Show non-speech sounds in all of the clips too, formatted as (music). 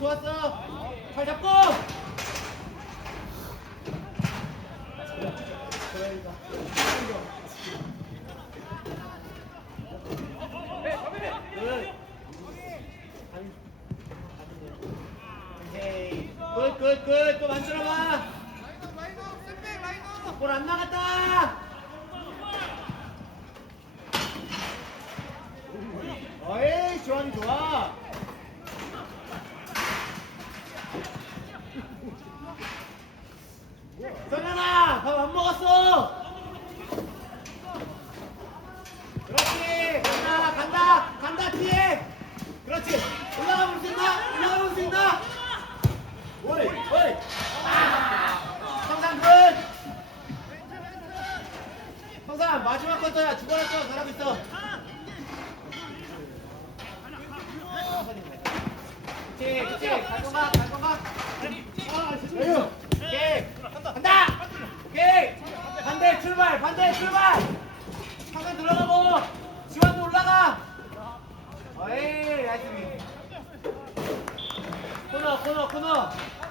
좋았어. 코너 코너 코너.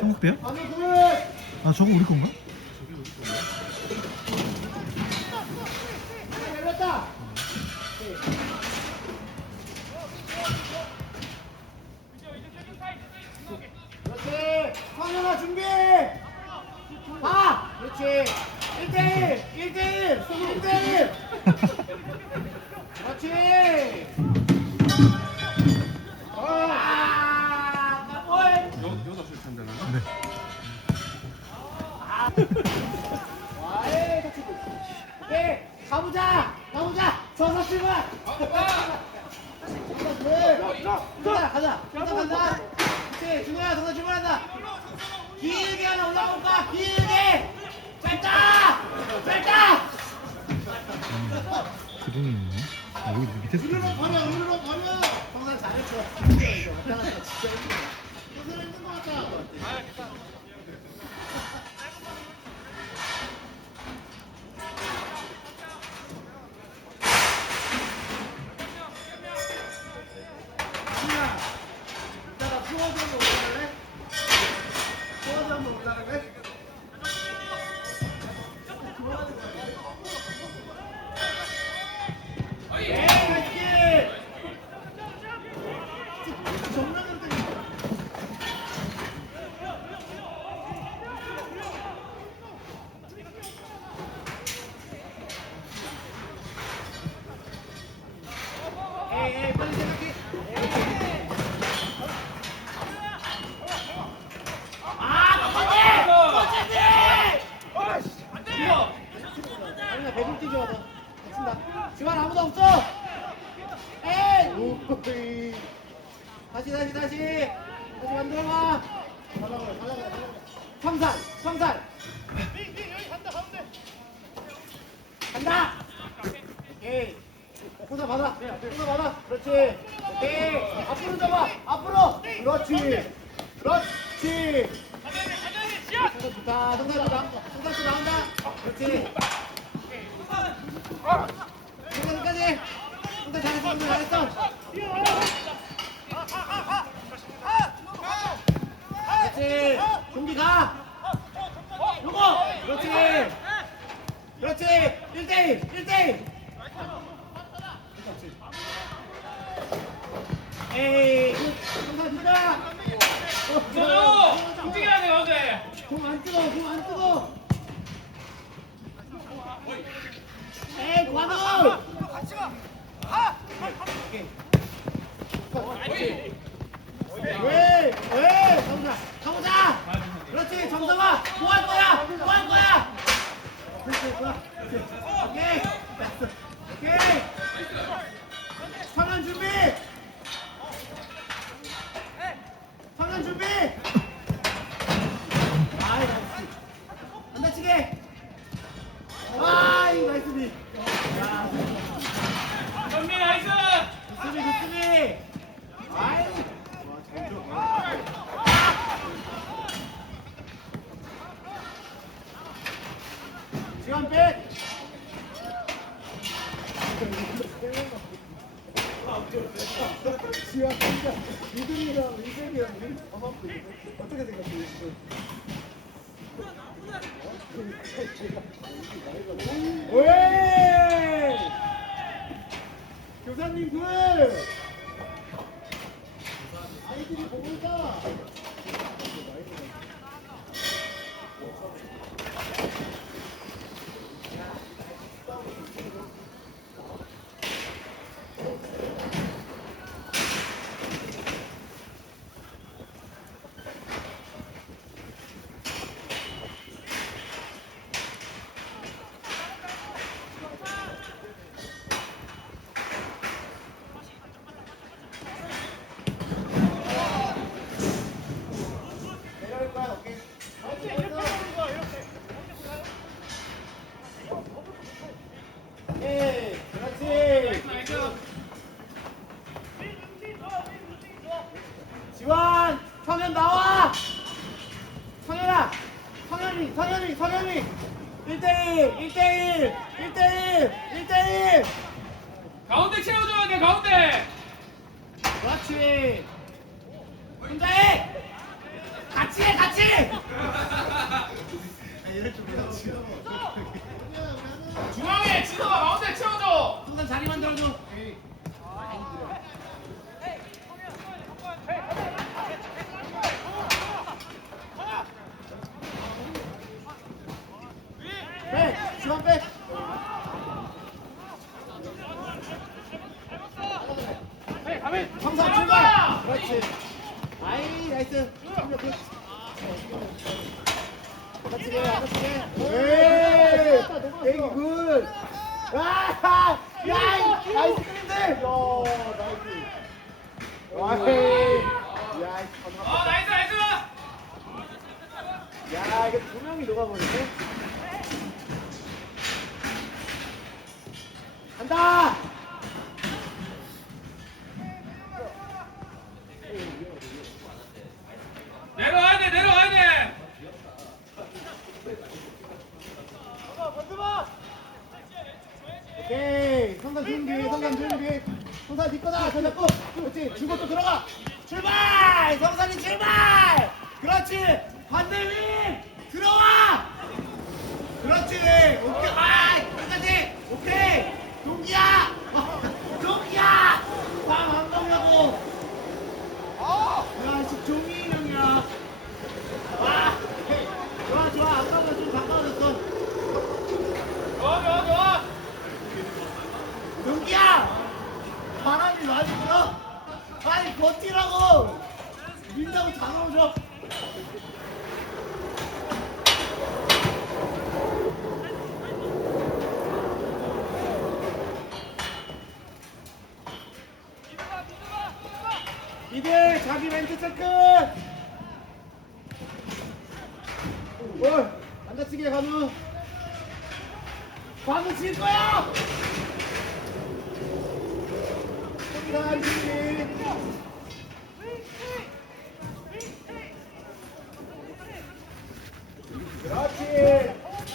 삼각대야? 아 저거 우리 건가? 그렇지. 1대1. 1대1. 1대1. 그렇지. (laughs) 나오자! 나오자! 서서 출발! 가자! 가자! 가자! 가자! 그치! 중호야 서서 출발한다! 길게 하나 올라올까? 길게! 짧다! 짧다! 기둥이 있네. 아, 여기 밑에서. 으르렁 버려! 으르렁 버려! 정상 (laughs) 잘했어. 진짜 힘들어. 그 사람 힘든 같다. 아, 괜찮아. 그 정면으로 잡아 앞으로. 그렇지. 그렇지. 지하 진짜 믿음이랑 인생이랑 믿음 다 맞고 있는데 어떻게 생각해요 지금? 왜? 교사님 둘! 아이들이 보고 있다! 자리 만들어줘. 네, 감사 출발. 그렇지. 아이 나이스. 그렇지. 그렇지. 에이, 에이, 굿. 아! 나이스 야, 야, 이거 두 명이 녹아버리네.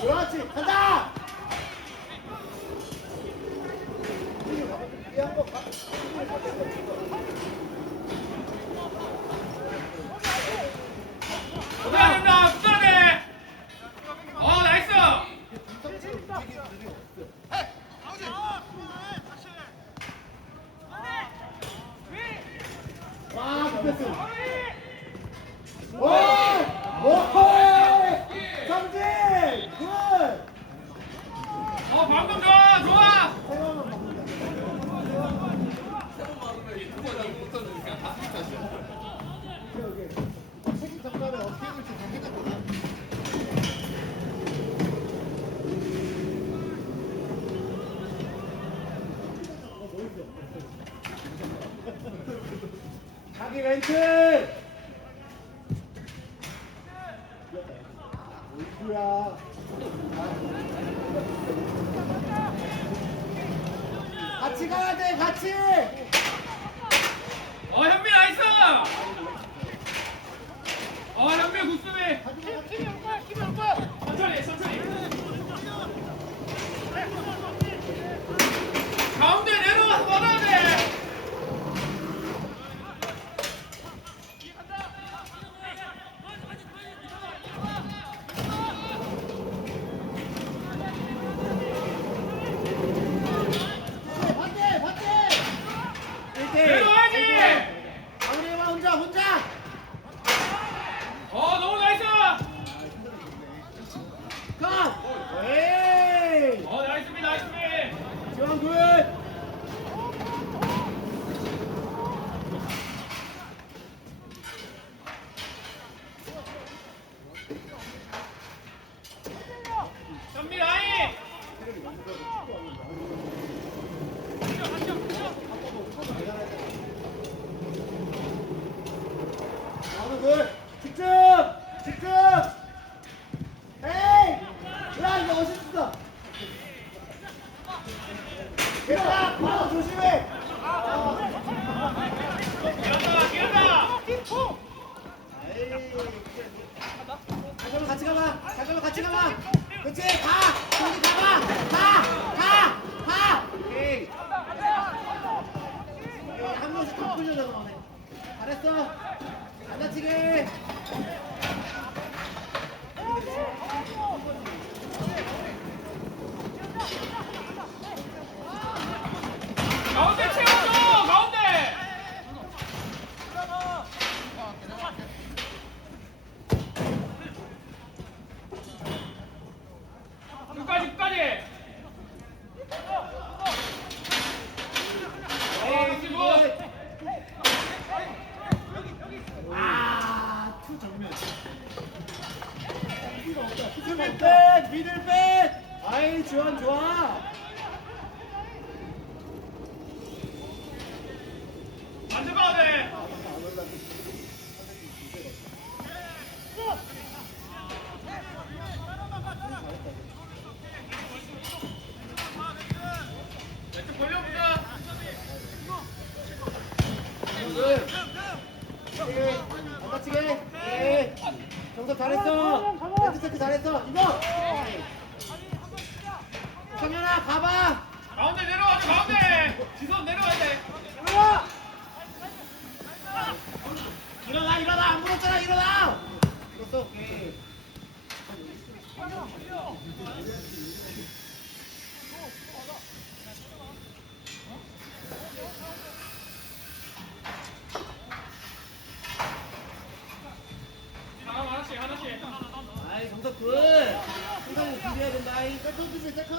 그렇지 간다. 圆圈 둘, 집중! 집중! 예. 안 다치게. 예. 정석 잘했어. 렌트 체크 잘했어. 이거. 성현아 가봐. 가운데 내려와 가운데. 지선 내려와야 돼. 일어나. 일어나 일어나 안 물었잖아 일어나. 오케이. 再扣这边再扣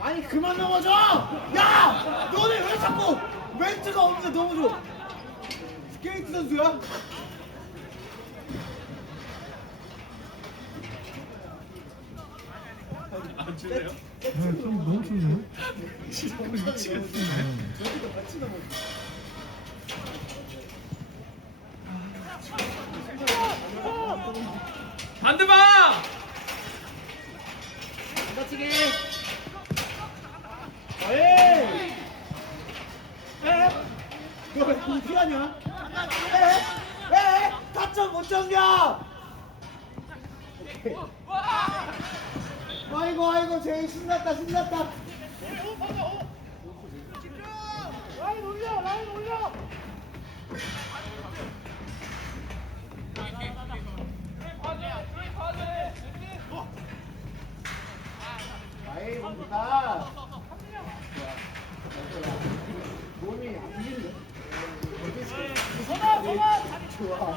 아니 그만 넘어져! 야! 너네 왜 자꾸 멘트가 없는데 넘어져? 스케이트 선수야? 안 줄래요? 지금 너무 춥네. 지금 미치겠네. 저기도 같이 넘어져. 반대방! 다치게! 아니야? 왜? 왜? 다쳐 못 정겨! 아이고 아이고 제일 신났다 신났다 라인 올려 라인 올려 아이 봅니다 좋아.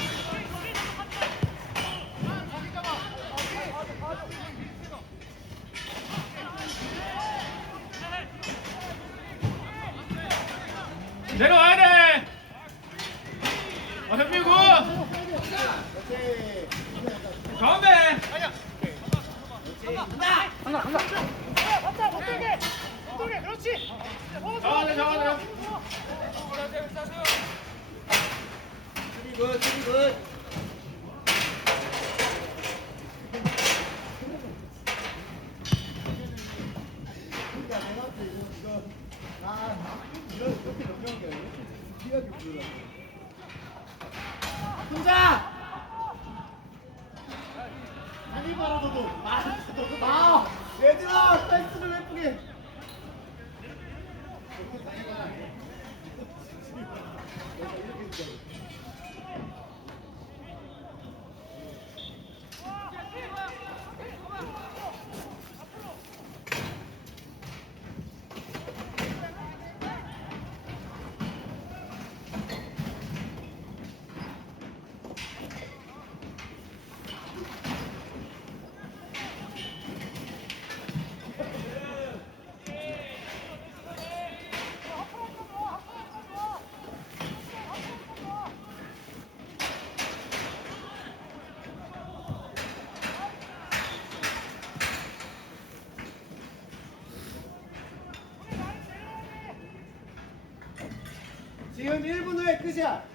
내려와야 돼. 어, 현민구. 가운데. 간다. 간다. 간다. 맞다. 맞다게. 맞다게. 그렇지. 잡아야 잡아야 굿, 굿. 혼자! 아니 바라봐도 마우 마우 얘들아 댄스를 예쁘게 이렇게 지금 1분 후에 끝이야